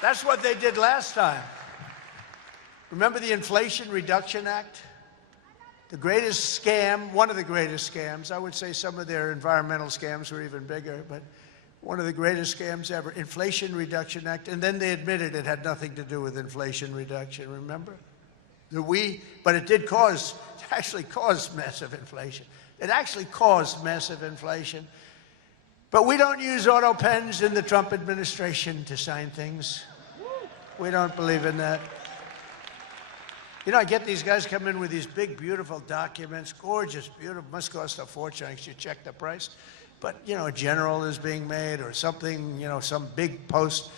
That's what they did last time. Remember the Inflation Reduction Act? The greatest scam, one of the greatest scams. I would say some of their environmental scams were even bigger, but one of the greatest scams ever. Inflation Reduction Act, and then they admitted it had nothing to do with inflation reduction, remember? But it did actually caused massive inflation. It actually caused massive inflation. But we don't use auto pens in the Trump administration to sign things. We don't believe in that. You know, I get these guys come in with these big, beautiful documents, gorgeous, beautiful, must cost a fortune. I should check the price. But, you know, a general is being made or something, you know, some big post.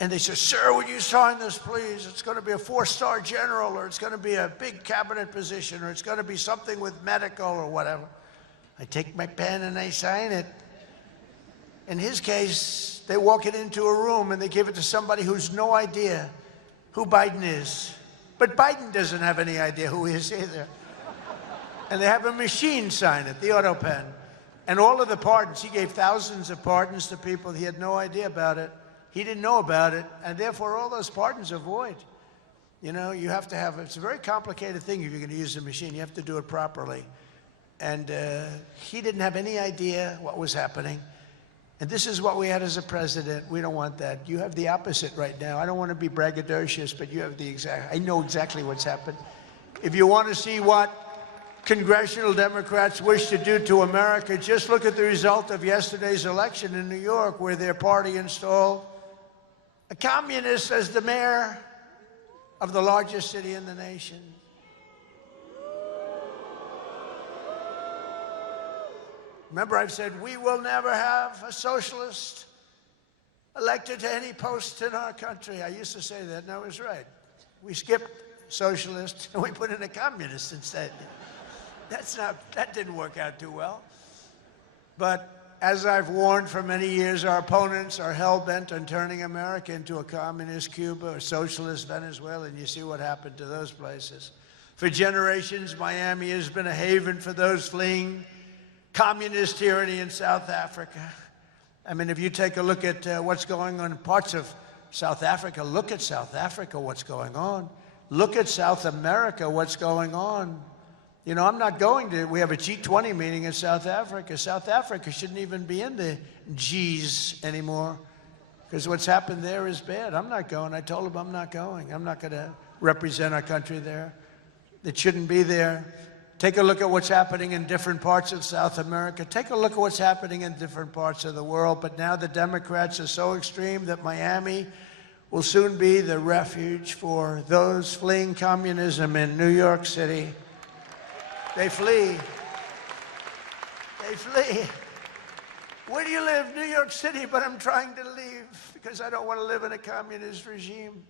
And they say, sir, would you sign this, please? It's going to be a 4-star general, or it's going to be a big cabinet position, or it's going to be something with medical or whatever. I take my pen and I sign it. In his case, they walk it into a room and they give it to somebody who's no idea who Biden is. But Biden doesn't have any idea who he is either. And they have a machine sign it, the auto pen. And all of the pardons, he gave thousands of pardons to people. He had no idea about it. He didn't know about it. And therefore, all those pardons are void. You know, you have to have, it's a very complicated thing if you're going to use a machine. You have to do it properly. And he didn't have any idea what was happening. And this is what we had as a president. We don't want that. You have the opposite right now. I don't want to be braggadocious, but you have the exact, I know exactly what's happened. If you want to see what congressional Democrats wish to do to America, just look at the result of yesterday's election in New York, where their party installed a communist as the mayor of the largest city in the nation. Remember, I've said we will never have a socialist elected to any post in our country. I used to say that, and I was right. We skipped socialist, and we put in a communist instead. That didn't work out too well. But as I've warned for many years, our opponents are hell-bent on turning America into a communist Cuba or socialist Venezuela, and you see what happened to those places. For generations, Miami has been a haven for those fleeing communist tyranny in South Africa. I mean, if you take a look at what's going on in parts of South Africa, look at South Africa, what's going on. Look at South America, what's going on. You know, I'm not going to, we have a G20 meeting in South Africa. South Africa shouldn't even be in the Gs anymore, because what's happened there is bad. I'm not going. I told them I'm not going. I'm not going to represent our country there. It shouldn't be there. Take a look at what's happening in different parts of South America. Take a look at what's happening in different parts of the world. But now the Democrats are so extreme that Miami will soon be the refuge for those fleeing communism in New York City. They flee. They flee. Where do you live? New York City, but I'm trying to leave because I don't want to live in a communist regime.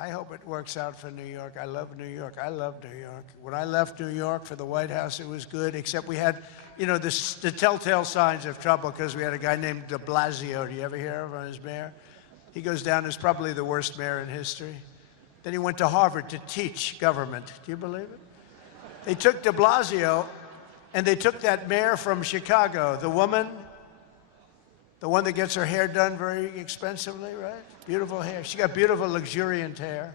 I hope it works out for New York. I love New York. I love New York. When I left New York for the White House, it was good, except we had, you know, the telltale signs of trouble, because we had a guy named de Blasio. Do you ever hear of him as mayor? He goes down as probably the worst mayor in history. Then he went to Harvard to teach government. Do you believe it? They took de Blasio, and they took that mayor from Chicago, the woman, the one that gets her hair done very expensively, right? Beautiful hair. She got beautiful, luxuriant hair.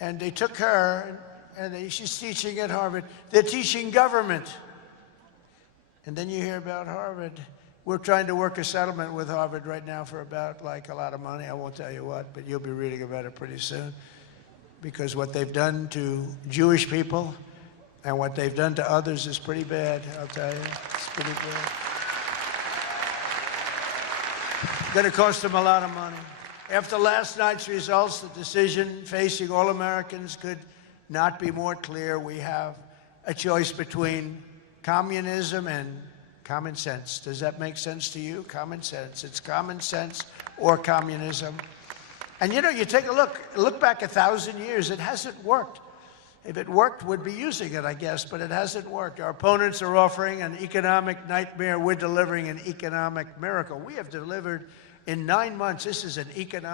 And they took her, and she's teaching at Harvard. They're teaching government. And then you hear about Harvard. We're trying to work a settlement with Harvard right now for about, like, a lot of money. I won't tell you what, but you'll be reading about it pretty soon. Because what they've done to Jewish people and what they've done to others is pretty bad, I'll tell you. It's pretty bad. Going to cost them a lot of money. After last night's results, the decision facing all Americans could not be more clear. We have a choice between communism and common sense. Does that make sense to you? Common sense. It's common sense or communism. And you know, you take a look back 1,000 years, it hasn't worked. If it worked, we'd be using it, I guess, but it hasn't worked. Our opponents are offering an economic nightmare. We're delivering an economic miracle. We have delivered in 9 months. This is an economic